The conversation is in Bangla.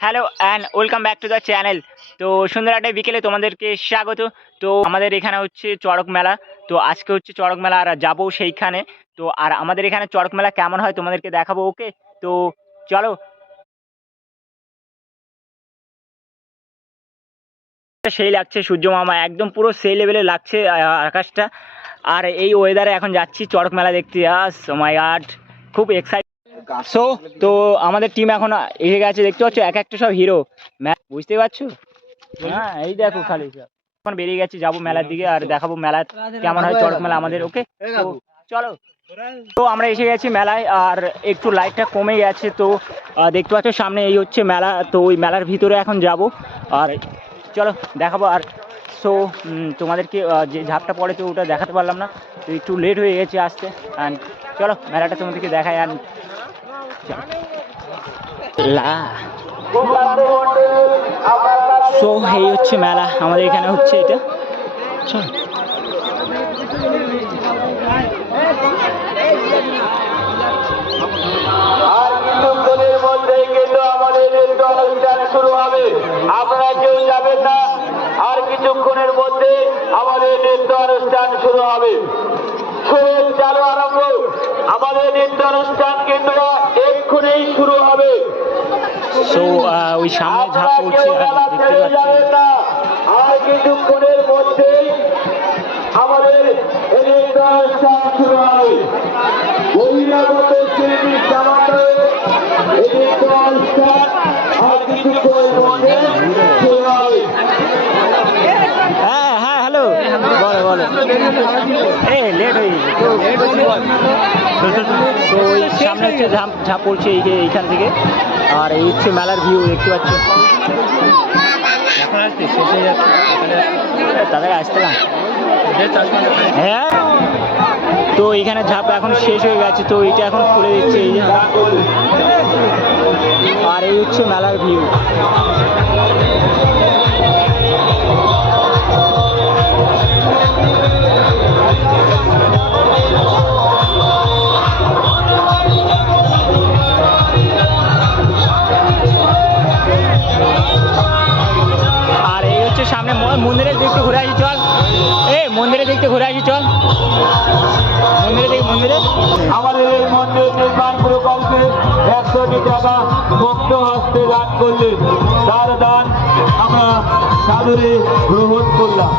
Hello and welcome back to the channel. তো সুন্দর একটা বিকেলে তোমাদেরকে স্বাগত। তো আমাদের এখানে হচ্ছে চড়ক মেলা। তো আজকে হচ্ছে চড়ক মেলা আর যাবো সেইখানে। তো আর আমাদের এখানে চড়ক মেলা কেমন হয় তোমাদেরকে দেখাবো। ওকে, তো চলো। সেই লাগছে সূর্য মামা, একদম পুরো সেই লেভেলে লাগছে আকাশটা। আর এই ওয়েদারে এখন যাচ্ছি চড়ক মেলা দেখতে। ও মাই গড, খুব এক্সাইট। সো তো আমাদের টিম এখন এসে গেছে, দেখতে পাচ্ছ এক একটা সব হিরো। বুঝতে পারছো? হ্যাঁ, এই দেখো খালি এখন বেরিয়ে গেছি, যাবো মেলার দিকে আর দেখাবো মেলা কেমন হয় চড়ক মেলা আমাদের। ওকে, তো চলো। তো আমরা এসে গেছি মেলায়, আর একটু লাইটটা কমে গেছে। তো দেখতে পাচ্ছ সামনে এই হচ্ছে মেলা। তো ওই মেলার ভিতরে এখন যাব আর চলো দেখাবো। আর সো তোমাদেরকে যে ঝাপটা পড়ে তো ওটা দেখাতে পারলাম না, তো একটু লেট হয়ে গেছে আসতে। অ্যান্ড চলো মেলাটা তোমাদেরকে দেখাই। অ্যান্ড সো এই হচ্ছে মেলা আমাদের এখানে হচ্ছে এটা। চল আর কিছুক্ষণের মধ্যেই কিন্তু আমাদের নৃত্য অনুষ্ঠান শুরু হবে, আপনারা কেউ যাবেন না। আর কিছুক্ষণের মধ্যে আমাদের নৃত্য অনুষ্ঠান শুরু হবে। চালু আরম্ভ, আমাদের নৃত্য অনুষ্ঠান কিন্তু এক্ষুনি শুরু হবে। সো ওই সামনে ঝাঁপ পড়ছে দেখতে পাচ্ছি। আর কিছুক্ষণের মধ্যেই আমাদের নৃত্য অনুষ্ঠান শুরু হবে। বহিরাগত শিল্পীর জামাতে এই নৃত্য অনুষ্ঠান আর কিছুক্ষণের মধ্যে শুরু হবে। হ্যাঁ হ্যাঁ, হ্যালো, বলো বলো। লেট হয়ে গেছে তো ওই সামনে হচ্ছে ঝাঁপ পড়ছে এইখান থেকে। আর এই হচ্ছে মেলার ভিউ দেখতে পাচ্ছি। তাদের আসতে না, হ্যাঁ। তো এইখানে ঝাঁপ এখন শেষ হয়ে গেছে, তো এটা এখন খুলে দিচ্ছে এই যে। আর এই হচ্ছে মেলার ভিউ। আর এই হচ্ছে সামনে মন্দিরে দেখতে ঘুরে আসি চল। মন্দিরে দেখতে ঘুরে আসি চল। মন্দিরে আমাদের এই মন্দির নির্মাণ প্রকল্পে 100টি টাকা মুক্ত হস্তে দান করলেন। তার দান আমরা সাদরে গ্রহণ করলাম।